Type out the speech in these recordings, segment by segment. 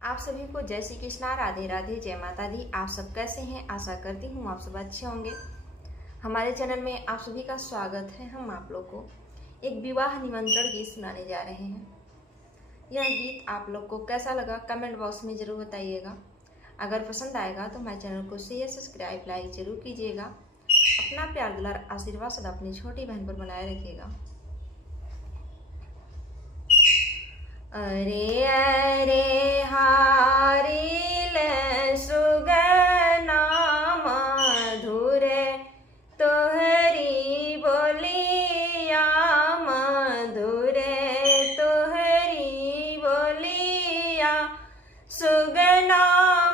आप सभी को जय श्री कृष्णा, राधे राधे, जय माता दी। आप सब कैसे हैं? आशा करती हूँ आप सब अच्छे होंगे। हमारे चैनल में आप सभी का स्वागत है। हम आप लोग को एक विवाह निमंत्रण गीत सुनाने जा रहे हैं। यह गीत आप लोग को कैसा लगा कमेंट बॉक्स में ज़रूर बताइएगा। अगर पसंद आएगा तो हमारे चैनल को शेयर, सब्सक्राइब, लाइक जरूर कीजिएगा। अपना प्यार दुलार आशीर्वाद सदा अपनी छोटी बहन पर बनाए रखिएगा। अरे अरे हारिल सुगना मधुर तोहरी बोलिया, मधुर तोहरी बोलिया। सुगना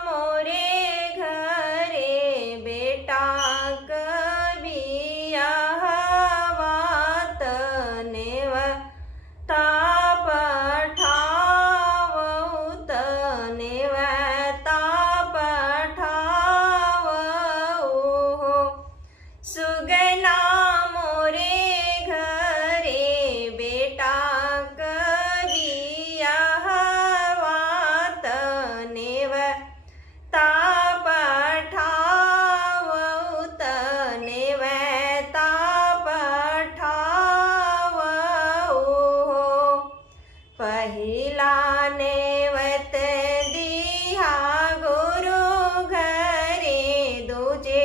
मोरे घरे बेटा कबिया हवात नेव सुगना मोरे घरे बेटा कबिया हवात नेव ताप ठावत नेव ताप ठाव। पहिला नेवत दिया गुरु घरे, दूजे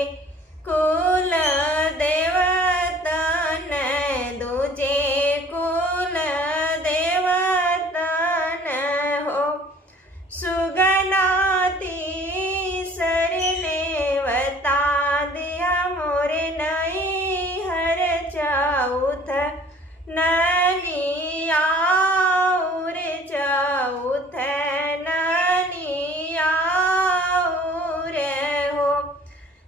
कुल देवतन, दूजे कुल देवतन हो। सुगना तीसर नेवता दिया मोरे नई हर चौथ ननिया चौथ ननिया हो।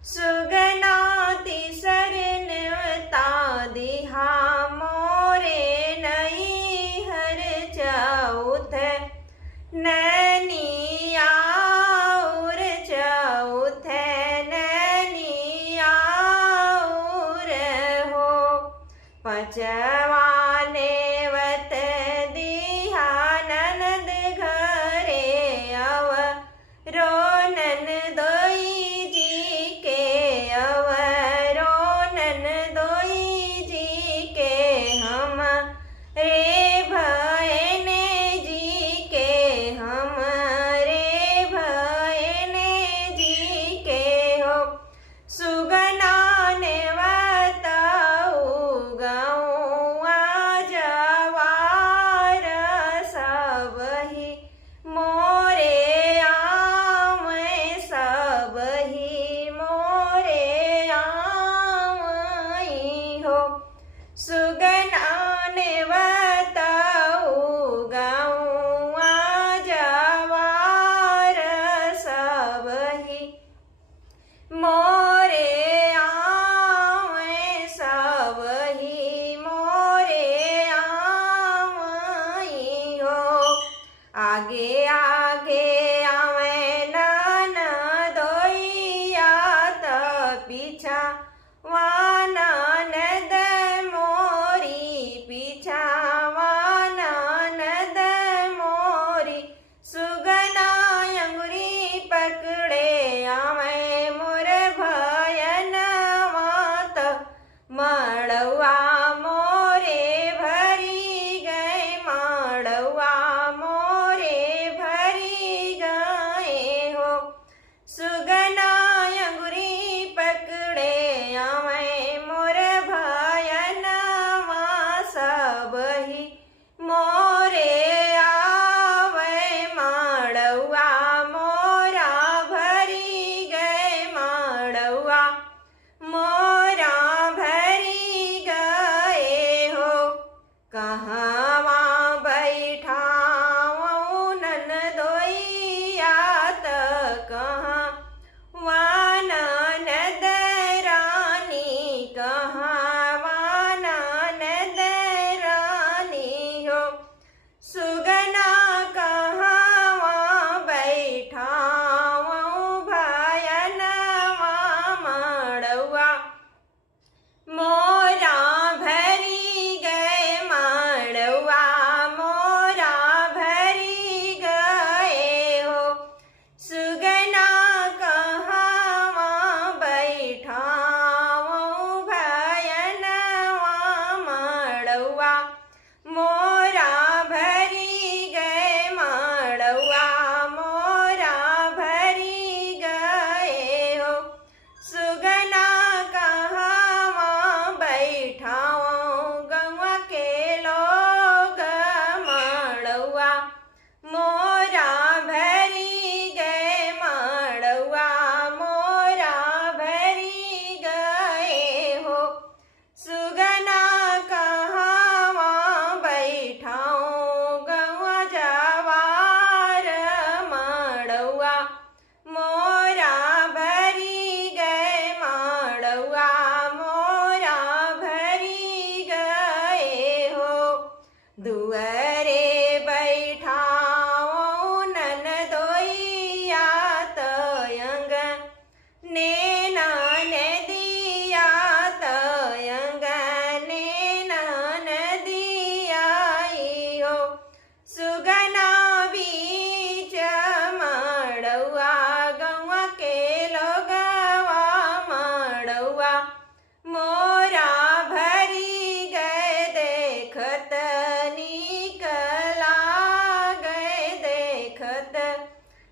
सुगना तीसर नेवता दिहा मोरे नई हर चौथ ननिया चौथ ननिया हो। पचवा नेवत दिहा ननद घरे, अव रोनन दोई जी के, अव रोनन दोई जी के। हम रे भयने जी के, हम रे भयने जी के हो। सुगना नेवताऊ गौआ जवार सबही मोरे आम, सबही मोरे आम हो। सुगना नेवताऊ गौआ जवार सबही मोरे आम, सबही मोरे आम हो। आगे आगे आवे ननदोइया त पीछा वाननद मोरी, पीछा वाननद मोरी। सुगना अंगुरी पकड़े आवे मोर भयन वात, मड़वा मोरे भरी गए, मड़वा मोरे भरी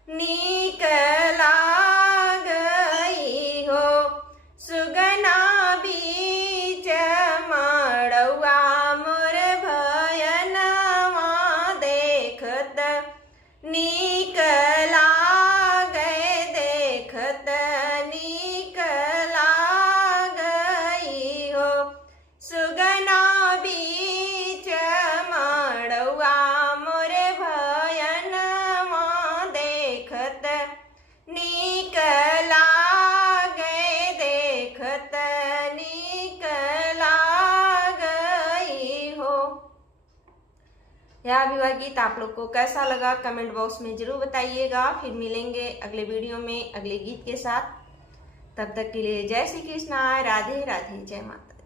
नीक लागई हो। सुगना बीच मड़ौआ मोर भयनवा देखत नीक लागे देखत नीक लागई हो। सुगना बीच मड़ौआ मोर भयनवा देखत नीक लागे देखत नीक लागई हो। यह विवाह गीत आप लोग को कैसा लगा कमेंट बॉक्स में जरूर बताइएगा। फिर मिलेंगे अगले वीडियो में अगले गीत के साथ। तब तक के लिए जय श्री कृष्णा, राधे राधे, जय माता।